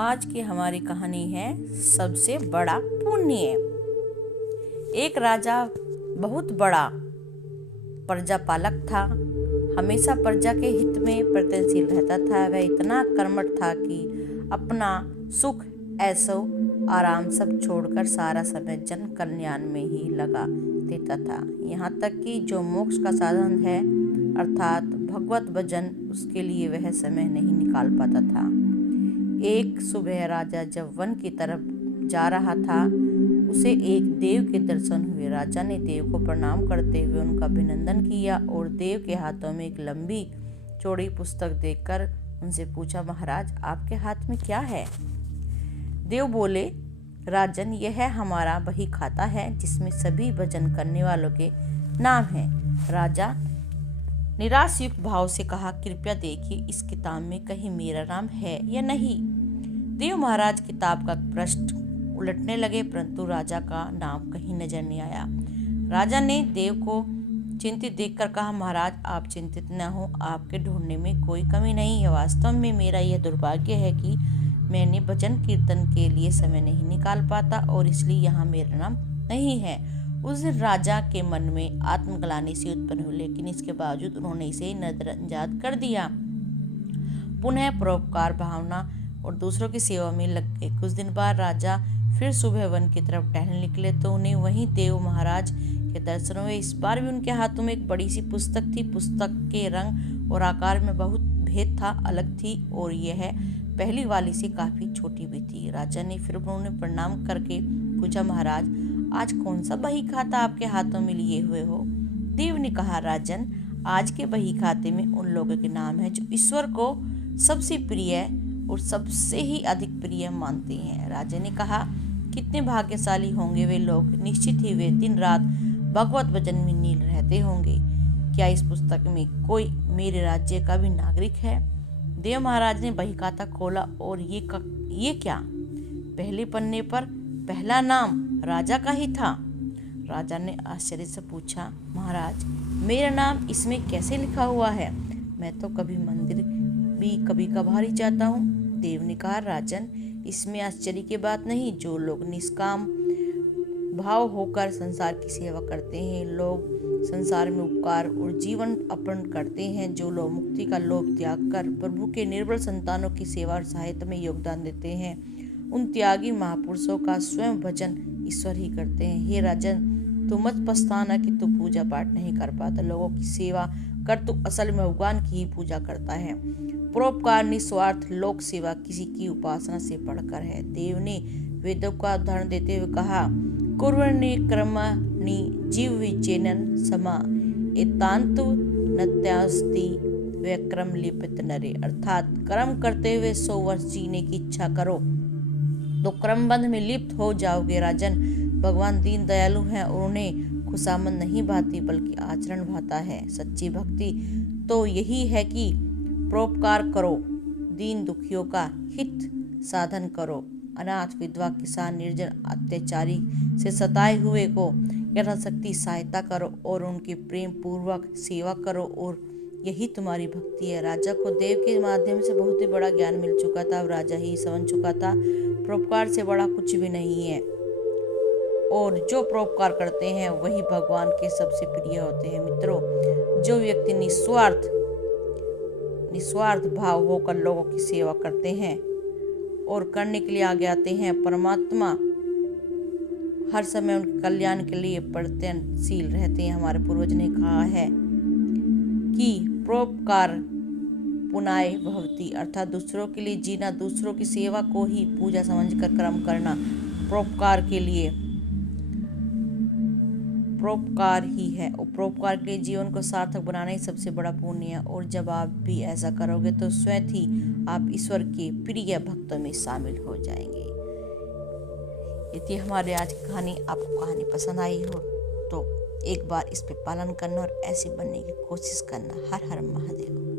आज की हमारी कहानी है सबसे बड़ा पुण्य। एक राजा बहुत बड़ा प्रजापालक था। हमेशा प्रजा के हित में प्रयत्नशील रहता था। वह इतना कर्मठ था कि अपना सुख ऐशो आराम सब छोड़कर सारा समय जन कल्याण में ही लगा देता था। यहाँ तक कि जो मोक्ष का साधन है अर्थात भगवत भजन, उसके लिए वह समय नहीं निकाल पाता था। एक सुबह राजा जब वन की तरफ जा रहा था, उसे एक देव के दर्शन हुए। राजा ने देव को प्रणाम करते हुए उनका अभिनंदन किया और देव के हाथों में एक लंबी चौड़ी पुस्तक देखकर उनसे पूछा, महाराज आपके हाथ में क्या है? देव बोले, राजन यह हमारा बही खाता है जिसमें सभी भजन करने वालों के नाम हैं। राजा निराश युक्त भाव से कहा, कृपया देखिए इस किताब में कहीं मेरा नाम है या नहीं। देव महाराज किताब का पृष्ठ उलटने लगे, परंतु राजा का नाम कहीं नजर नहीं आया। राजा ने देव को चिंतित देखकर कहा, महाराज आप चिंतित न हो, आपके ढूंढने में कोई कमी नहीं है। वास्तव में मेरा यह दुर्भाग्य है कि मैंने भजन कीर्तन के लिए समय नहीं निकाल पाता और इसलिए यहाँ मेरा नाम नहीं है। उस दिन राजा के मन में आत्मग्लानि से उत्पन्न हुई, लेकिन इसके बावजूद उन्होंने इसे नजरअंदाज कर दिया। पुनः परोपकार भावना और दूसरों की सेवा में लग गए। कुछ दिन बाद राजा फिर सुबह वन की तरफ टहलने निकले तो उन्हें वहीं देव महाराज के दर्शन हुए। इस बार भी उनके हाथों में एक बड़ी सी पुस्तक थी। पुस्तक के रंग और आकार में बहुत भेद था, अलग थी और यह पहली वाली से काफी छोटी भी थी। राजा ने फिर उन्हें प्रणाम करके पूछा, महाराज आज कौन सा बही खाता आपके हाथों में लिए हुए हो? देव ने कहा, राजन आज के बही खाते में उन लोगों के नाम है जो ईश्वर को सबसे प्रिय और सबसे ही अधिक प्रिय मानते हैं। राजा ने कहा, कितने भाग्यशाली होंगे वे लोग, निश्चित ही वे दिन रात भगवत भजन में नील रहते होंगे। क्या इस पुस्तक में कोई मेरे राज्य का भी नागरिक है? देव महाराज ने बही खाता खोला और ये क्या? पहले पन्ने पर पहला नाम राजा का ही था। राजा ने आश्चर्य से पूछा, महाराज मेरा नाम इसमें कैसे लिखा हुआ है? मैं तो कभी मंदिर भी कभी कभार ही जाता हूँ। देव ने कहा, राजन इसमें आश्चर्य की बात नहीं। जो लोग निष्काम भाव होकर संसार की सेवा करते हैं, लोग संसार में उपकार और जीवन अर्पण करते हैं, जो लोग मुक्ति का लोभ त्याग कर प्रभु के निर्बल संतानों की सेवा और सहायता में योगदान देते हैं, उन त्यागी महापुरुषों का स्वयं भजन ईश्वर ही करते हैं। हे राजन तू मत पछताना कि तू पूजा पाठ नहीं कर पाता, लोगों की सेवा कर, तू असल में भगवान की ही पूजा करता है। परोपकार निस्वार्थ लोक सेवा किसी की उपासना से बढ़कर है। देव ने वेदों का उदाहरण देते हुए कहा, कुर्वन्नि कर्मणि जीव विचेनन समा एतांतु नत्यास्ति व्यक्रम लिपित नरे। अर्थात कर्म करते हुए 100 वर्ष जीने की इच्छा करो तो क्रमबंध में लिप्त हो जाओगे। राजन भगवान दीन दयालु हैं और उन्हें खुशामद नहीं भाती बल्कि आचरण भाता है। सच्ची भक्ति तो यही है कि परोपकार करो, दीन दुखियों का हित साधन करो, अनाथ विधवा किसान निर्जन अत्याचारी से सताए हुए को यथाशक्ति सहायता करो और उनकी प्रेम पूर्वक सेवा करो और यही तुम्हारी भक्ति है। राजा को देव के माध्यम से बहुत ही बड़ा ज्ञान मिल चुका था। अब राजा ही समझ चुका था परोपकार से बड़ा कुछ भी नहीं है और जो परोपकार करते हैं वही भगवान के सबसे प्रिय होते हैं। मित्रों, जो व्यक्ति निस्वार्थ भाव होकर लोगों की सेवा करते हैं और करने के लिए आगे आते हैं, परमात्मा हर समय उनके कल्याण के लिए प्रयत्नशील रहते हैं। हमारे पूर्वज ने कहा है कि परोपकार पुनाय भवति, अर्थात दूसरों के लिए जीना, दूसरों की सेवा को ही पूजा समझकर कर्म करना परोपकार के लिए परोपकार ही है और परोपकार के जीवन को सार्थक बनाना ही सबसे बड़ा पुण्य है। और जब आप भी ऐसा करोगे तो स्वयं ही आप ईश्वर के प्रिय भक्तों में शामिल हो जाएंगे। यदि हमारे आज की कहानी आपको कहानी पसंद आई हो तो एक बार इस पे पालन करना और ऐसे बनने की कोशिश करना। हर हर महादेव।